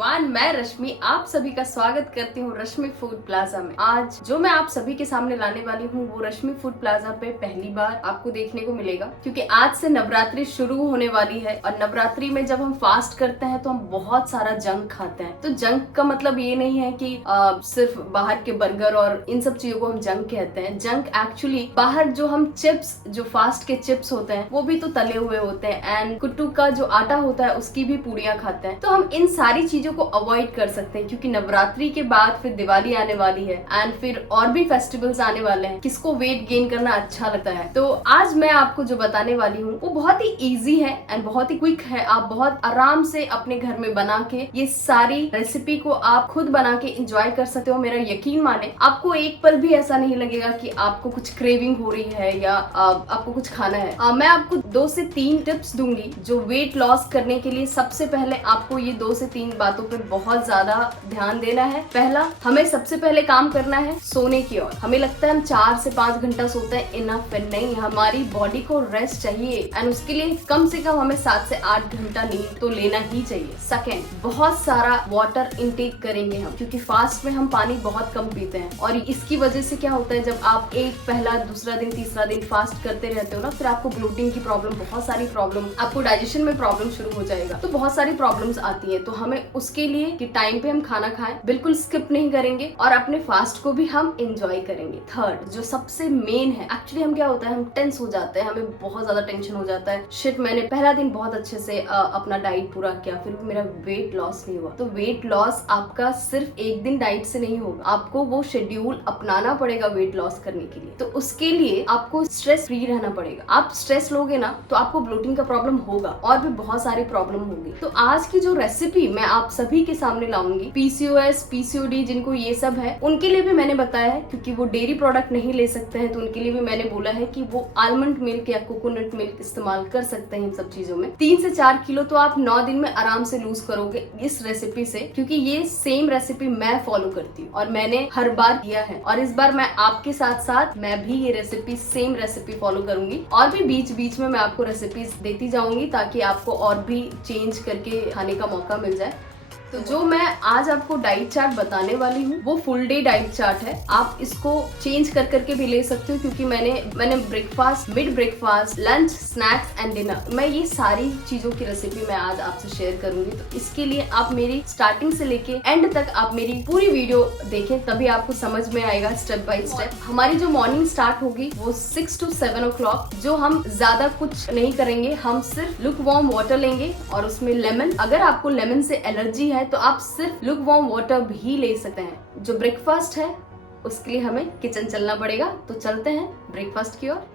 Everyone, मैं रश्मि आप सभी का स्वागत करती हूँ रश्मि फूड प्लाजा में। आज जो मैं आप सभी के सामने लाने वाली हूँ वो रश्मि फूड प्लाजा पे पहली बार आपको देखने को मिलेगा, क्योंकि आज से नवरात्रि शुरू होने वाली है और नवरात्रि में जब हम फास्ट करते हैं तो हम बहुत सारा जंक खाते हैं। तो जंक का मतलब ये नहीं है कि सिर्फ बाहर के बर्गर और इन सब चीजों को हम जंक कहते हैं। जंक एक्चुअली बाहर जो हम चिप्स, जो फास्ट के चिप्स होते हैं वो भी तो तले हुए होते हैं, एंड कुट्टू का जो आटा होता है उसकी भी पूड़ियां खाते हैं। तो हम इन सारी चीजों को अवॉइड कर सकते हैं, क्योंकि नवरात्रि के बाद फिर दिवाली आने वाली है एंड फिर और भी फेस्टिवल्स आने वाले हैं। किसको वेट गेन करना अच्छा लगता है। तो आज मैं आपको जो बताने वाली हूँ वो बहुत ही इजी है एंड बहुत ही क्विक है। आप बहुत आराम से अपने घर में बना के ये सारी रेसिपी को आप खुद बना के एंजॉय कर सकते हो। मेरा यकीन माने, आपको एक पल भी ऐसा नहीं लगेगा कि आपको कुछ क्रेविंग हो रही है या आपको कुछ खाना है। मैं आपको 2 से 3 टिप्स दूंगी जो वेट लॉस करने के लिए सबसे पहले आपको ये 2 से 3 बातों पे बहुत ज्यादा ध्यान देना है। पहला, हमें सबसे पहले काम करना है सोने की ओर। हमें लगता है हम 4 से 5 घंटा सोते हैं, इनफ है। नहीं, हमारी बॉडी को रेस्ट चाहिए एंड उसके लिए कम से कम हमें 7 से 8 घंटा नींद तो लेना ही चाहिए। सेकेंड, बहुत सारा वाटर इनटेक करेंगे हम, क्योंकि फास्ट में हम पानी बहुत कम पीते हैं और इसकी वजह से क्या होता है, जब आप एक पहला, दूसरा दिन, तीसरा दिन फास्ट करते रहते हो ना, फिर आपको ब्लोटिंग की प्रॉब्लम, बहुत सारी प्रॉब्लम, आपको डाइजेशन में प्रॉब्लम शुरू हो जाएगा। तो बहुत सारी प्रॉब्लम्स आती है। तो हमें उसके लिए कि टाइम पे हम खाना खाएं, बिल्कुल स्किप नहीं करेंगे और अपने फास्ट को भी हम एंजॉय करेंगे। थर्ड, जो सबसे मेन है, एक्चुअली हम क्या होता है, हम टेंस हो जाते हैं, हमें बहुत ज्यादा टेंशन हो जाता है। शिट, मैंने पहला दिन बहुत अच्छे से अपना डाइट पूरा किया, फिर मेरा वेट लॉस नहीं हुआ। तो वेट लॉस आपका सिर्फ एक दिन डाइट से नहीं होगा, आपको वो शेड्यूल अपनाना पड़ेगा वेट लॉस करने के लिए। तो उसके लिए आपको स्ट्रेस फ्री रहना पड़ेगा। आप स्ट्रेस लोगे ना तो आपको ब्लोटिंग का प्रॉब्लम होगा और भी बहुत सारी प्रॉब्लम होगी। तो आज की जो रेसिपी मैं आप सभी के सामने लाऊंगी, पीसीओएस, पीसीओडी जिनको ये सब है उनके लिए भी मैंने बताया है, क्योंकि वो डेयरी प्रोडक्ट नहीं ले सकते हैं, तो उनके लिए भी मैंने बोला है कि वो आलमंड मिल्क या कोकोनट मिल्क इस्तेमाल कर सकते हैं इन सब चीजों में। 3 से 4 किलो तो आप 9 दिन में आराम से लूज करोगे इस रेसिपी से, क्योंकि ये सेम रेसिपी मैं फॉलो करती हूँ और मैंने हर बार किया है और इस बार मैं आपके साथ साथ मैं भी ये रेसिपी, सेम रेसिपी फॉलो करूंगी और भी बीच बीच में मैं आपको रेसिपीज देती जाऊंगी ताकि आपको और भी चेंज करके खाने का मौका मिल जाए। तो जो मैं आज आपको डाइट चार्ट बताने वाली हूँ वो फुल डे डाइट चार्ट है। आप इसको चेंज कर करके भी ले सकते हो, क्योंकि मैंने breakfast, mid breakfast, lunch, snacks and dinner, मैं ये सारी चीजों की रेसिपी मैं आज आपसे शेयर करूंगी। तो इसके लिए आप मेरी स्टार्टिंग से लेके एंड तक आप मेरी पूरी वीडियो देखें, तभी आपको समझ में आएगा स्टेप बाय स्टेप। हमारी जो मॉर्निंग स्टार्ट होगी वो 6 to 7 o'clock। जो हम ज्यादा कुछ नहीं करेंगे, हम सिर्फ लुक वार्म वाटर लेंगे और उसमें लेमन, अगर आपको लेमन से एलर्जी है तो आप सिर्फ लुक वार्म वाटर भी ले सकते हैं। जो ब्रेकफास्ट है उसके लिए हमें किचन चलना पड़ेगा, तो चलते हैं ब्रेकफास्ट की ओर।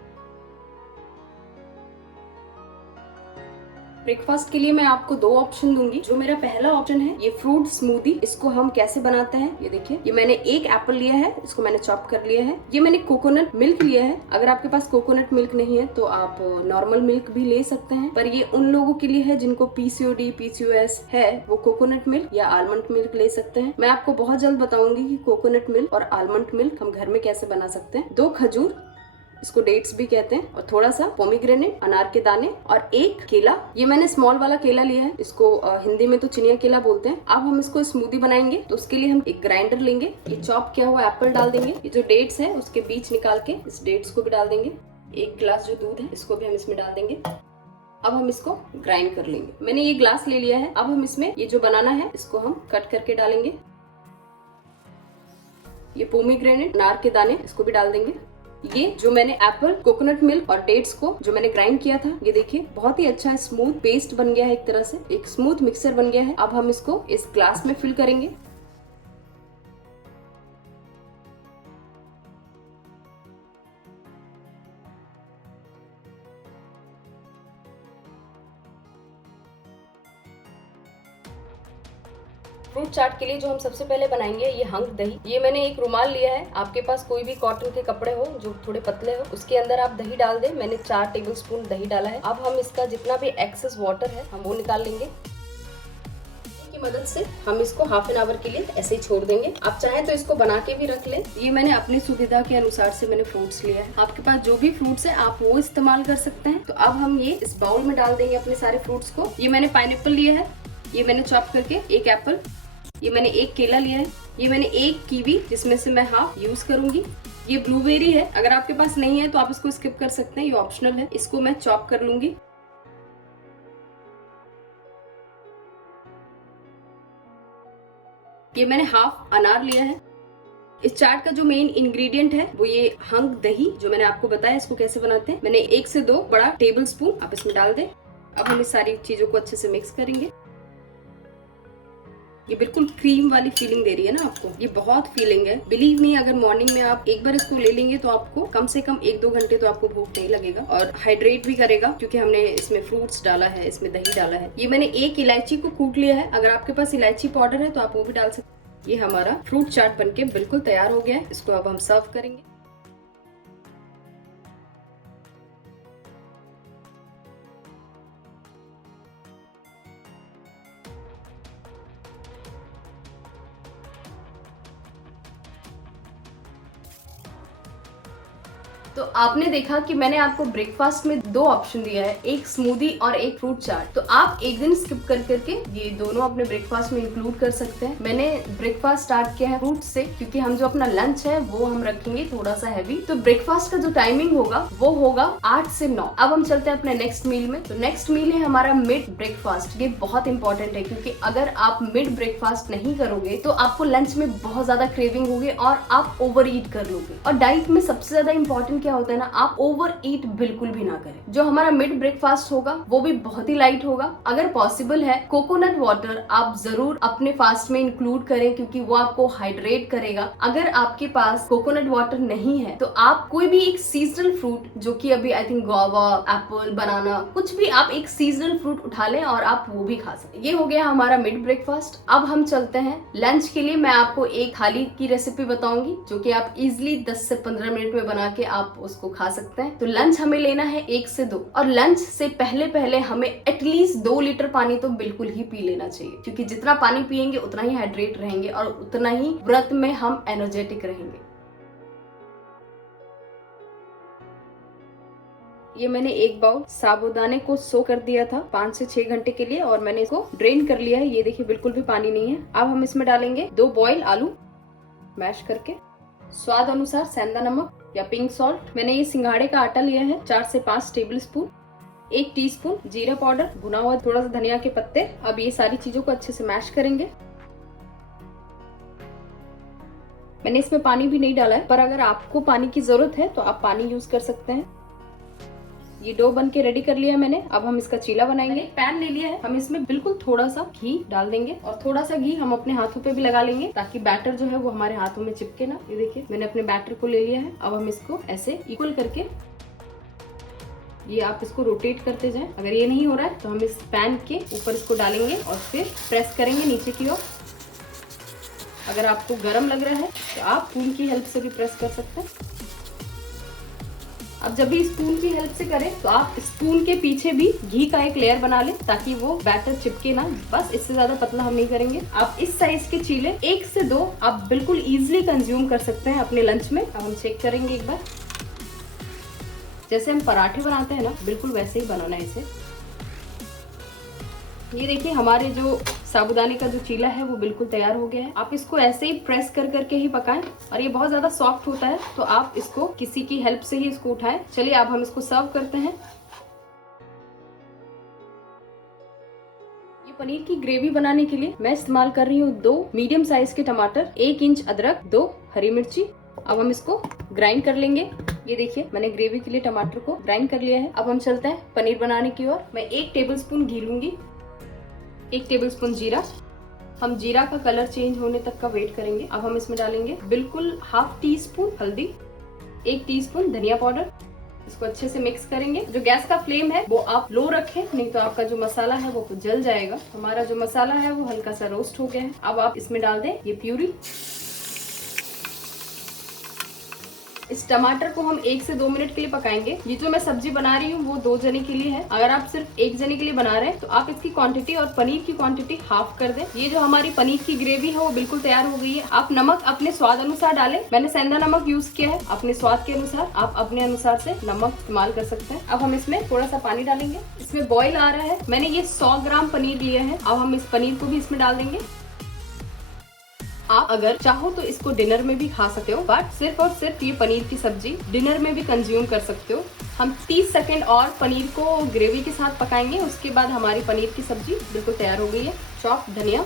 ब्रेकफास्ट के लिए मैं आपको 2 ऑप्शन दूंगी। जो मेरा पहला ऑप्शन है ये फ्रूट स्मूदी। इसको हम कैसे बनाते हैं ये देखिए। ये मैंने एक एप्पल लिया है, इसको मैंने चॉप कर लिया है। ये मैंने कोकोनट मिल्क लिया है। अगर आपके पास कोकोनट मिल्क नहीं है तो आप नॉर्मल मिल्क भी ले सकते हैं, पर ये उन लोगों के लिए है जिनको पीसीओडी, पीसीओएस है, वो कोकोनट मिल्क या आलमंड मिल्क ले सकते हैं। मैं आपको बहुत जल्द बताऊंगी कि कोकोनट मिल्क और आलमंड मिल्क हम घर में कैसे बना सकते हैं। 2 खजूर, इसको डेट्स भी कहते हैं, और थोड़ा सा पोमीग्रेनेट, अनार के दाने, और 1 केला। ये मैंने स्मॉल वाला केला लिया है, इसको हिंदी में तो चिनिया केला बोलते हैं। अब हम इसको स्मूदी बनाएंगे तो उसके लिए हम एक ग्राइंडर लेंगे, ये चॉप किया हुआ एप्पल डाल देंगे, ये जो डेट्स है उसके बीच निकाल के इस डेट्स को भी डाल देंगे। 1 गिलास जो दूध है इसको भी हम इसमें डाल देंगे। अब हम इसको ग्राइंड कर लेंगे। मैंने ये ग्लास ले लिया है। अब हम इसमें ये जो बनाना है इसको हम कट करके डालेंगे। ये पोमीग्रेनेट, अनार के दाने, इसको भी डाल देंगे। ये जो मैंने एप्पल, कोकोनट मिल्क और डेट्स को जो मैंने ग्राइंड किया था, ये देखिए बहुत ही अच्छा स्मूथ पेस्ट बन गया है, एक तरह से एक स्मूथ मिक्सर बन गया है। अब हम इसको इस ग्लास में फिल करेंगे। फ्रूट चाट के लिए जो हम सबसे पहले बनाएंगे ये हंक दही। ये मैंने एक रुमाल लिया है, आपके पास कोई भी कॉटन के कपड़े हो जो थोड़े पतले हो, उसके अंदर आप दही डाल दें। मैंने 4 टेबलस्पून दही डाला है। अब हम इसका जितना भी एक्सेस वाटर है हम वो निकाल लेंगे। की मदद से हम इसको हाफ एन आवर के लिए ऐसे ही छोड़ देंगे। आप चाहें तो इसको बना के भी रख लें। ये मैंने अपनी सुविधा के अनुसार से मैंने फ्रूट्स लिया है। आपके पास जो भी फ्रूट्स है आप वो इस्तेमाल कर सकते हैं। तो अब हम ये इस बाउल में डाल देंगे अपने सारे फ्रूट्स को। ये मैंने पाइनएप्पल लिया है, ये मैंने चॉप करके एक एप्पल, ये मैंने एक केला लिया है, ये मैंने एक कीवी जिसमें से मैं हाफ यूज करूंगी। ये ब्लूबेरी है, अगर आपके पास नहीं है तो आप इसको स्किप कर सकते हैं, ये ऑप्शनल है। इसको मैं चॉप कर लूंगी। ये मैंने हाफ अनार लिया है। इस चाट का जो मेन इंग्रेडिएंट है वो ये हंग दही, जो मैंने आपको बताया इसको कैसे बनाते हैं। मैंने 1 से 2 बड़ा टेबल स्पून आप इसमें डाल दें। अब हम इस सारी चीजों को अच्छे से मिक्स करेंगे। ये बिल्कुल क्रीम वाली फीलिंग दे रही है ना आपको, ये बहुत फीलिंग है। बिलीव मी, अगर मॉर्निंग में आप एक बार इसको ले लेंगे तो आपको कम से कम 1-2 घंटे तो आपको भूख नहीं लगेगा, और हाइड्रेट भी करेगा क्योंकि हमने इसमें फ्रूट्स डाला है, इसमें दही डाला है। ये मैंने एक इलायची को कूट लिया है, अगर आपके पास इलायची पाउडर है तो आप वो भी डाल सकते हैं। ये हमारा फ्रूट चाट बनके बिल्कुल तैयार हो गया है। इसको अब हम सर्व करेंगे। तो आपने देखा कि मैंने आपको ब्रेकफास्ट में 2 ऑप्शन दिया है, एक स्मूदी और एक फ्रूट चाट। तो आप एक दिन स्किप कर करके ये दोनों अपने ब्रेकफास्ट में इंक्लूड कर सकते हैं। मैंने ब्रेकफास्ट स्टार्ट किया है फ्रूट से, क्योंकि हम जो अपना लंच है वो हम रखेंगे थोड़ा सा हैवी। तो ब्रेकफास्ट का जो टाइमिंग होगा वो होगा 8 से 9। अब हम चलते हैं अपने नेक्स्ट मील में। तो नेक्स्ट मील है हमारा मिड ब्रेकफास्ट। ये बहुत इंपॉर्टेंट है, क्योंकि अगर आप मिड ब्रेकफास्ट नहीं करोगे तो आपको लंच में बहुत ज्यादा क्रेविंग होगी और आप ओवर ईट कर लोगे। और डाइट में सबसे ज्यादा इंपॉर्टेंट क्या होता है ना, आप ओवर ईट बिल्कुल भी ना करें। जो हमारा मिड ब्रेकफास्ट होगा वो भी बहुत ही लाइट होगा। अगर पॉसिबल है कोकोनट वाटर आप जरूर अपने फास्ट में इंक्लूड करें, क्योंकि वो आपको हाइड्रेट करेगा। अगर आपके पास कोकोनट वाटर नहीं है तो आप कोई भी एक सीजनल फ्रूट, जो कि अभी आई थिंक गुआवा, एप्पल, बनाना, कुछ भी आप एक सीजनल फ्रूट उठा लें और आप वो भी खा सकते। ये हो गया हमारा मिड ब्रेकफास्ट। अब हम चलते हैं लंच के लिए। मैं आपको एक थाली की रेसिपी बताऊंगी जो कि आप इजिली 10 से 15 मिनट में बना के आप उसको खा सकते हैं। तो लंच हमें लेना है 1 से 2, और लंच से पहले हमें एटलीस्ट 2 लीटर पानी तो बिल्कुल ही पी लेना चाहिए, क्योंकि जितना पानी पियेंगे उतना ही हाइड्रेट रहेंगे और उतना ही व्रत में हम एनर्जेटिक रहेंगे। ये मैंने एक बाउल साबूदाने को सो कर दिया था 5 से 6 घंटे के लिए, और मैंने इसको ड्रेन कर लिया है। ये देखिए बिल्कुल भी पानी नहीं है। अब हम इसमें डालेंगे 2 बॉयल आलू मैश करके, स्वाद अनुसार सेंधा नमक या पिंक सॉल्ट। मैंने ये सिंघाड़े का आटा लिया है 4 से 5 टेबल स्पून, 1 टीस्पून जीरा पाउडर, भुना हुआ थोड़ा सा धनिया के पत्ते। अब ये सारी चीजों को अच्छे से मैश करेंगे। मैंने इसमें पानी भी नहीं डाला है, पर अगर आपको पानी की जरूरत है तो आप पानी यूज कर सकते हैं। ये डो बन के रेडी कर लिया मैंने। अब हम इसका चीला बनाएंगे। पैन ले लिया है, हम इसमें बिल्कुल थोड़ा सा घी डाल देंगे, और थोड़ा सा घी हम अपने हाथों पे भी लगा लेंगे ताकि बैटर जो है वो हमारे हाथों में चिपके ना। ये देखिए मैंने अपने बैटर को ले लिया है। अब हम इसको ऐसे इक्वल करके, ये आप इसको रोटेट करते जाएं। अगर ये नहीं हो रहा है तो हम इस पैन के ऊपर इसको डालेंगे और फिर प्रेस करेंगे नीचे की ओर। अगर आपको गर्म लग रहा है तो आप स्पून की हेल्प से भी प्रेस कर सकते हैं। अब जब भी स्पून की हेल्प से करें तो आप स्पून के पीछे भी घी का एक लेयर बना लें ताकि वो बैटर चिपके ना। बस इससे ज्यादा पतला हम नहीं करेंगे। आप इस साइज के चीले 1 से 2 आप बिल्कुल इजीली कंज्यूम कर सकते हैं अपने लंच में। अब हम चेक करेंगे एक बार। जैसे हम पराठे बनाते हैं ना, बिल्कुल वैसे ही बनाना है इसे। ये देखिए हमारे जो साबूदाने का जो चीला है वो बिल्कुल तैयार हो गया है। आप इसको ऐसे ही प्रेस कर करके ही पकाएं, और ये बहुत ज्यादा सॉफ्ट होता है तो आप इसको किसी की हेल्प से ही इसको उठाएं। चलिए अब हम इसको सर्व करते हैं। ये पनीर की ग्रेवी बनाने के लिए मैं इस्तेमाल कर रही हूँ 2 मीडियम साइज के टमाटर, 1 इंच अदरक, 2 हरी मिर्ची। अब हम इसको ग्राइंड कर लेंगे। ये देखिए मैंने ग्रेवी के लिए टमाटर को ग्राइंड कर लिया है। अब हम चलते हैं पनीर बनाने की ओर। मैं 1 टेबलस्पून घी लूंगी, 1 टेबलस्पून जीरा। हम जीरा का कलर चेंज होने तक का वेट करेंगे। अब हम इसमें डालेंगे बिल्कुल हाफ टी स्पून हल्दी, 1 टीस्पून धनिया पाउडर। इसको अच्छे से मिक्स करेंगे। जो गैस का फ्लेम है वो आप लो रखें, नहीं तो आपका जो मसाला है वो जल जाएगा। हमारा जो मसाला है वो हल्का सा रोस्ट हो गया है। अब आप इसमें डाल दें ये प्यूरी। इस टमाटर को हम 1 से 2 मिनट के लिए पकाएंगे। ये जो मैं सब्जी बना रही हूँ वो 2 जने के लिए है। अगर आप सिर्फ 1 जने के लिए बना रहे हैं तो आप इसकी क्वांटिटी और पनीर की क्वांटिटी हाफ कर दें। ये जो हमारी पनीर की ग्रेवी है वो बिल्कुल तैयार हो गई है। आप नमक अपने स्वाद अनुसार डालें। मैंने सेंधा नमक यूज किया है। अपने स्वाद के अनुसार आप अपने अनुसार से नमक इस्तेमाल कर सकते हैं। अब हम इसमें थोड़ा सा पानी डालेंगे। इसमें बॉईल आ रहा है। मैंने ये 100 ग्राम पनीर लिया है। अब हम इस पनीर को भी इसमें डाल देंगे। आप अगर चाहो तो इसको डिनर में भी खा सकते हो, बट सिर्फ और सिर्फ ये पनीर की सब्जी डिनर में भी कंज्यूम कर सकते हो। हम 30 सेकंड और पनीर को ग्रेवी के साथ पकाएंगे। उसके बाद हमारी पनीर की सब्जी बिल्कुल तैयार हो गई है। चॉप धनिया,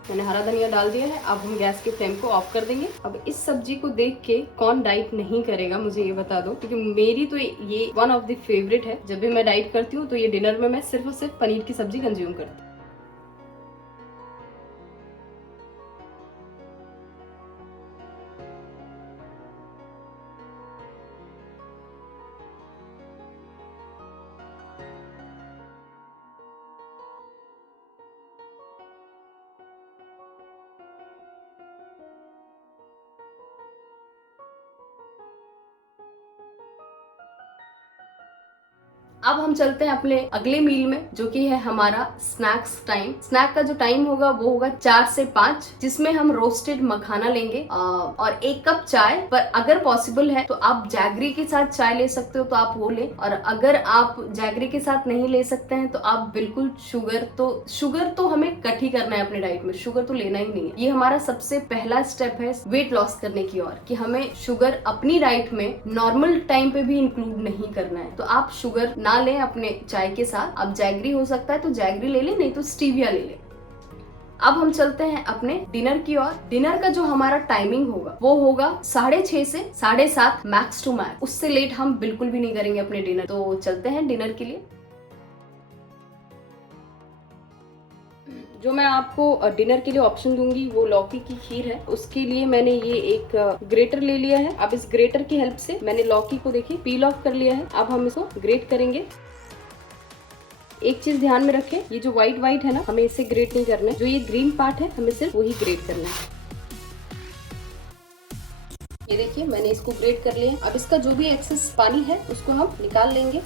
मैंने हरा धनिया डाल दिया है। अब हम गैस के फ्लेम को ऑफ कर देंगे। अब इस सब्जी को देख के कौन डाइट नहीं करेगा, मुझे ये बता दो, क्योंकि मेरी तो ये वन ऑफ द फेवरेट है। जब भी मैं डाइट करती हूँ तो ये डिनर में मैं सिर्फ और सिर्फ पनीर की सब्जी कंज्यूम करती हूँ। अब हम चलते हैं अपने अगले मील में, जो कि है हमारा स्नैक्स टाइम। स्नैक का जो टाइम होगा वो होगा 4 से 5, जिसमें हम रोस्टेड मखाना लेंगे और 1 कप चाय। पर अगर पॉसिबल है तो आप जैगरी के साथ चाय ले सकते हो तो आप वो लें, और अगर आप जैगरी के साथ नहीं ले सकते हैं तो आप बिल्कुल शुगर तो हमें कट ही करना है अपने डाइट में। शुगर तो लेना ही नहीं है। ये हमारा सबसे पहला स्टेप है वेट लॉस करने की ओर, कि हमें शुगर अपनी डाइट में नॉर्मल टाइम पे भी इंक्लूड नहीं करना है। तो आप शुगर ना लें अपने चाय के साथ। अब जैगरी हो सकता है तो जैगरी ले लें, नहीं तो स्टीविया ले लें। अब हम चलते हैं अपने डिनर की ओर। डिनर का जो हमारा टाइमिंग होगा वो होगा 6:30 से 7:30 मैक्स टू मैक्स। उससे लेट हम बिल्कुल भी नहीं करेंगे अपने डिनर। तो चलते हैं डिनर के लिए। जो मैं आपको डिनर के लिए ऑप्शन दूंगी वो लौकी की खीर है। उसके लिए मैंने ये एक ग्रेटर ले लिया है। अब इस ग्रेटर की हेल्प से मैंने लौकी को देखिए पील ऑफ कर लिया है। अब हम इसको ग्रेट करेंगे। एक चीज ध्यान में रखें, ये जो व्हाइट है ना, हमें इसे ग्रेट नहीं करना है। जो ये ग्रीन पार्ट है हमें सिर्फ वही ग्रेट करना है। ये देखिए मैंने इसको ग्रेट कर लिया है। अब इसका जो भी एक्सेस पानी है उसको हम निकाल लेंगे।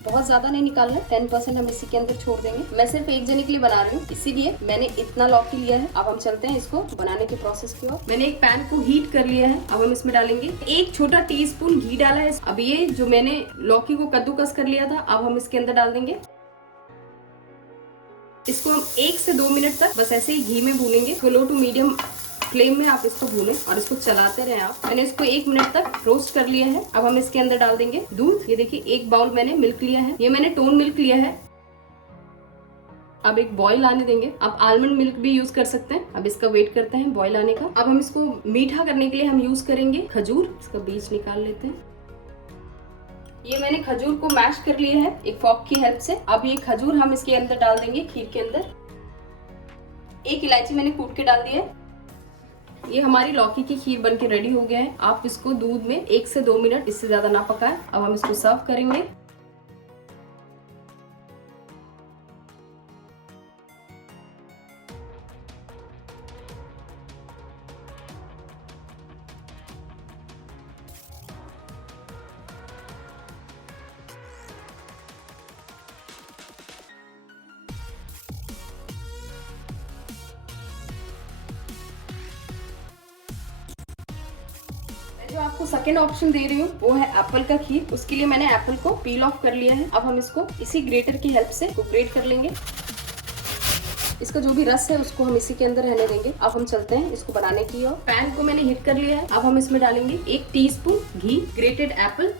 बहुत ज्यादा नहीं निकालना, 10% हम इसी के अंदर छोड़ देंगे। मैं सिर्फ 1 जने के लिए बना रही हूँ, इसीलिए मैंने इतना लौकी लिया है। अब हम चलते हैं इसको बनाने के प्रोसेस की ओर। मैंने एक पैन को हीट कर लिया है। अब हम इसमें डालेंगे 1 छोटा टीस्पून घी डाला है। अब ये जो मैंने लौकी को कद्दूकस कर लिया था, अब हम इसके अंदर डाल देंगे। इसको हम 1 से 2 मिनट तक बस ऐसे ही घी में भूनेंगे। लो टू मीडियम फ्लेम में आप इसको भूनें और इसको चलाते रहें आप। मैंने इसको 1 मिनट तक रोस्ट कर लिया है। अब हम इसके अंदर डाल देंगे दूध। ये देखिए 1 बाउल मैंने मिल्क लिया है। ये मैंने टोन मिल्क लिया है। अब एक बॉईल आने देंगे। आप आलमंड मिल्क भी यूज कर सकते हैं। अब इसका वेट करते हैं बॉईल आने का। अब हम इसको मीठा करने के लिए हम यूज करेंगे खजूर। इसका बीज निकाल लेते हैं। ये मैंने खजूर को मैश कर लिया है एक फॉर्क की हेल्प से। अब ये खजूर हम इसके अंदर डाल देंगे खीर के अंदर। 1 इलायची मैंने कूट के डाल दी है। ये हमारी लौकी की खीर बनके रेडी हो गया है। आप इसको दूध में 1 से 2 मिनट, इससे ज्यादा ना पकाएं। अब हम इसको सर्व करेंगे। जो आपको सेकेंड ऑप्शन दे रही हूँ वो है एप्पल का खीर। उसके लिए मैंने एप्पल को पील ऑफ कर लिया है। अब हम इसको इसी ग्रेटर की हेल्प से ग्रेट कर लेंगे। इसका जो भी रस है उसको हम इसी के अंदर रहने देंगे। अब हम चलते हैं इसको बनाने की ओर। पैन को मैंने हीट कर लिया है। अब हम इसमें डालेंगे 1 टीस्पून घी, ग्रेटेड एप्पल।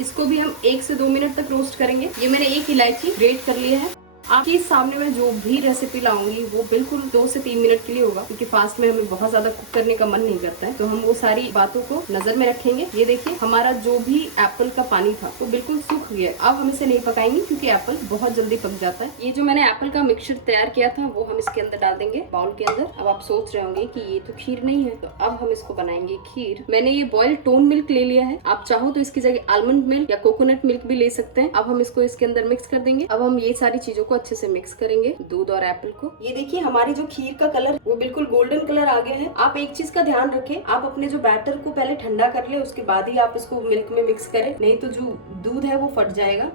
इसको भी हम 1 से 2 मिनट तक रोस्ट करेंगे। ये मैंने 1 इलायची ग्रेट कर लिया है। आपके सामने मैं जो भी रेसिपी लाऊंगी वो बिल्कुल 2 से 3 मिनट के लिए होगा, क्योंकि फास्ट में हमें बहुत ज्यादा कुक करने का मन नहीं करता है। तो हम वो सारी बातों को नजर में रखेंगे। ये देखिए हमारा जो भी एप्पल का पानी था वो बिल्कुल सूख गया। अब हम इसे नहीं पकाएंगे क्योंकि एप्पल बहुत जल्दी पक जाता है। ये जो मैंने एप्पल का मिक्सचर तैयार किया था वो हम इसके अंदर डाल देंगे बाउल के अंदर। अब आप सोच रहे होंगे कि ये तो खीर नहीं है, तो अब हम इसको बनाएंगे खीर। मैंने ये बॉइल्ड टोन मिल्क ले लिया है। आप चाहो तो इसकी जगह आलमंड मिल्क या कोकोनट मिल्क भी ले सकते हैं। अब हम इसको इसके अंदर मिक्स कर देंगे। अब हम ये सारी चीजों को अच्छे से मिक्स करेंगे, दूध और एप्पल को। ये देखिए हमारी जो खीर का कलर वो बिल्कुल गोल्डन कलर आ गया है। आप एक चीज का ध्यान रखें, आप अपने जो बैटर को पहले ठंडा कर ले, उसके बाद ही आप इसको मिल्क में मिक्स करें, नहीं तो जो दूध है वो फट जाएगा।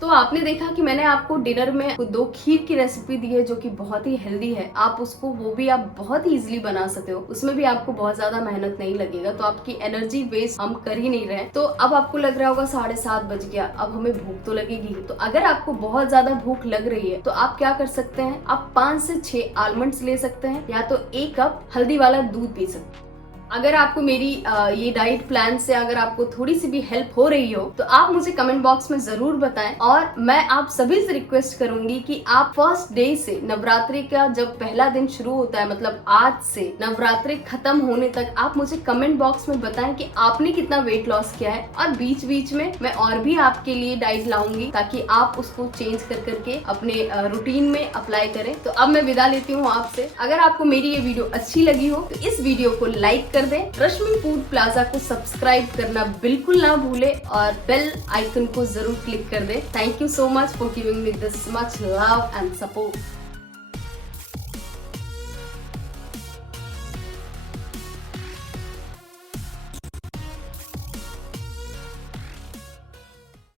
तो आपने देखा कि मैंने आपको डिनर में 2 खीर की रेसिपी दी है जो कि बहुत ही हेल्दी है। आप उसको वो भी आप बहुत ही इजीली बना सकते हो, उसमें भी आपको बहुत ज्यादा मेहनत नहीं लगेगा, तो आपकी एनर्जी वेस्ट हम कर ही नहीं रहे। तो अब आपको लग रहा होगा 7:30 बज गया, अब हमें भूख तो लगेगी। तो अगर आपको बहुत ज्यादा भूख लग रही है तो आप क्या कर सकते हैं, आप 5 से 6 आलमंड्स ले सकते हैं, या तो 1 कप हल्दी वाला दूध पी सकते हैं। अगर आपको मेरी ये डाइट प्लान से अगर आपको थोड़ी सी भी हेल्प हो रही हो तो आप मुझे कमेंट बॉक्स में जरूर बताएं। और मैं आप सभी से रिक्वेस्ट करूंगी कि आप फर्स्ट डे से, नवरात्रि का जब पहला दिन शुरू होता है, मतलब आज से नवरात्रि खत्म होने तक, आप मुझे कमेंट बॉक्स में बताएं कि आपने कितना वेट लॉस किया है। और बीच बीच में मैं और भी आपके लिए डाइट लाऊंगी ताकि आप उसको चेंज कर करके अपने रूटीन में अप्लाई करें। तो अब मैं विदा लेती हूँ आपसे। अगर आपको मेरी ये वीडियो अच्छी लगी हो तो इस वीडियो को लाइक कर दें, रश्मि फूड प्लाजा को सब्सक्राइब करना बिल्कुल ना भूले और बेल आइकन को जरूर क्लिक कर दें। Thank you so much for giving me this much love and support.